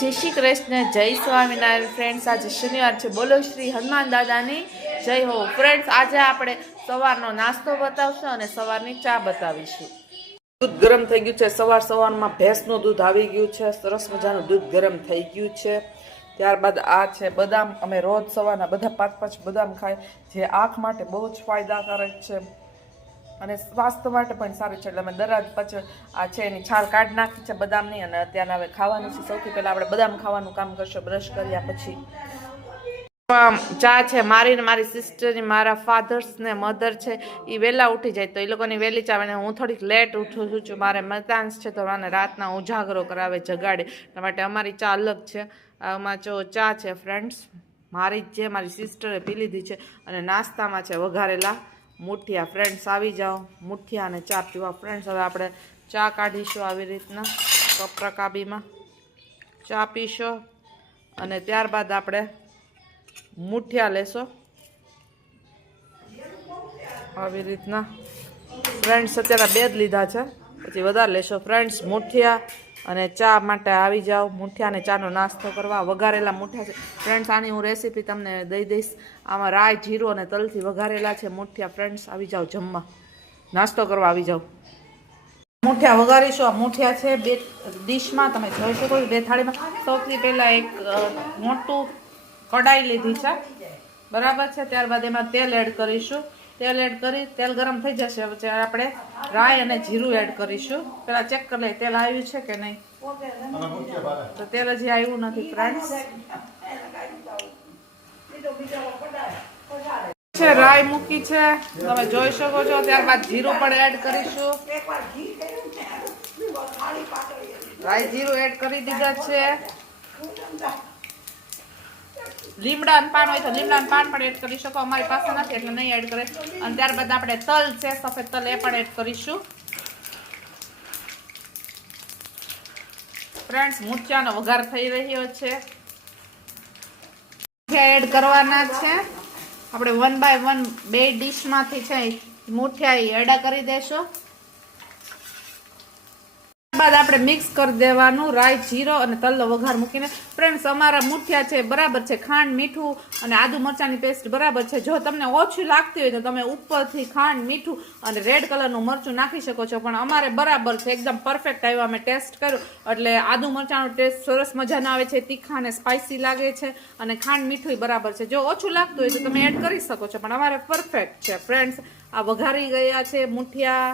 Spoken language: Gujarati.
જય શ્રી કૃષ્ણ, જય સ્વામિનારાયણ ફ્રેન્ડ્સ. આજે શનિવાર છે. બોલો શ્રી હનુમાન દાદાની જય હો. ફ્રેન્ડ્સ, આજે આપણે સવારનો નાસ્તો બતાવશું અને સવારની ચા બતાવીશું. દૂધ ગરમ થઈ ગયું છે. સવારમાં ભેંસનું દૂધ આવી ગયું છે. સરસ મજાનું દૂધ ગરમ થઈ ગયું છે. ત્યારબાદ આ છે બદામ. અમે રોજ સવારના બધા 5-5 બદામ ખાય, જે આંખ માટે બહુ જ ફાયદાકારક છે અને સ્વાસ્થ્ય માટે પણ સારું છે. એટલે અમે દરરોજ પછી આ છે એની છાલ કાઢી નાખી છે બદામની, અને અત્યારે હવે ખાવાનું છે. સૌથી પહેલાં આપણે બદામ ખાવાનું કામ કરશું બ્રશ કર્યા પછી. ચા છે મારી ને મારી સિસ્ટરની, મારા ફાધર્સ ને મધર છે એ વહેલા ઉઠી જાય તો એ લોકોની વહેલી ચા. અને હું થોડીક લેટ ઉઠું છું. મારે મતાંશ છે તો મને રાતના ઉજાગરો કરાવે, જગાડે. એટલા માટે અમારી ચા અલગ છે. આમાં જો ચા છે ફ્રેન્ડ્સ, મારી જ છે, મારી સિસ્ટરે પી લીધી છે. અને નાસ્તામાં છે વઘારેલા મુઠિયા. ફ્રેન્ડ્સ આવી જાઓ મુઠિયા અને ચા પીવા. ફ્રેન્ડ્સ, હવે આપણે ચા કાઢીશું આવી રીતના કપરાકાબીમાં, ચા પીશો અને ત્યારબાદ આપણે મુઠિયા લેશો આવી રીતના. ફ્રેન્ડ્સ, અત્યારે 2 જ લીધા છે, પછી વધારે લેશો. ફ્રેન્ડ્સ, મુઠિયા અને ચા માટે આવી જાઓ. મુઠિયા અને ચાનો નાસ્તો કરવા. વઘારેલા મુઠિયા છે ફ્રેન્ડ્સ. આની હું રેસીપી તમને દઈ દઈશ. આમાં રાઈ, જીરું અને તલથી વઘારેલા છે મુઠિયા. ફ્રેન્ડ્સ, આવી જાઓ જમવા, નાસ્તો કરવા આવી જાઓ. મુઠિયા વઘારીશું. આ મુઠિયા છે 2 ડીશમાં, તમે જોઈ શકો 2 થાળીમાં. સૌથી પહેલાં એક મોટું કઢાઈ લીધી છે, બરાબર છે. ત્યારબાદ એમાં તેલ એડ કરીશું. તેલ એડ કરી તેલ ગરમ થઈ જશે પછી આપણે રાઈ અને જીરું એડ કરીશું. પહેલાં ચેક કરી લઈએ તેલ આવ્યું છે કે નહીં. તો તેલ હજી આવ્યું નથી ફ્રેન્ડ્સ. રાઈ મૂકી છે, તમે જોઈ શકો છો. ત્યારબાદ જીરું પણ એડ કરીશું. રાઈ જીરું એડ કરી દીધા છે. લીમડાનું પાન હોય તો લીમડાનું પાન પણ એડ કરી શકો. અમારી પાસે નથી એટલે નહીં એડ કરે. અને ત્યારબાદ આપણે તલ છે, સફેદ તલ, એ પણ એડ કરીશું. ફ્રેન્ડ્સ, મુઠિયાનો વઘાર થઈ રહ્યો છે. મુઠિયા એડ કરવાના છે આપણે 1 બાય 1 2 ડીશમાંથી છે મુઠિયા એડ કરી દેશો. બાદ આપણે મિક્સ કરી દેવાનું રાઈ, જીરો અને તલનો વઘાર મૂકીને. ફ્રેન્ડ્સ, અમારા મુઠિયા છે બરાબર છે. ખાંડ, મીઠું અને આદુ મરચાંની પેસ્ટ બરાબર છે. જો તમને ઓછું લાગતી હોય તો તમે ઉપરથી ખાંડ, મીઠું અને રેડ કલરનું મરચું નાખી શકો છો, પણ અમારે બરાબર છે, એકદમ પરફેક્ટ આવ્યો. અમે ટેસ્ટ કર્યો એટલે આદુ મરચાંનો ટેસ્ટ સરસ મજાનો આવે છે, તીખા અને સ્પાઇસી લાગે છે, અને ખાંડ, મીઠું બરાબર છે. જો ઓછું લાગતું હોય તો તમે એડ કરી શકો છો, પણ અમારે પરફેક્ટ છે. ફ્રેન્ડ્સ, આ વઘારી ગયા છે મુઠિયા.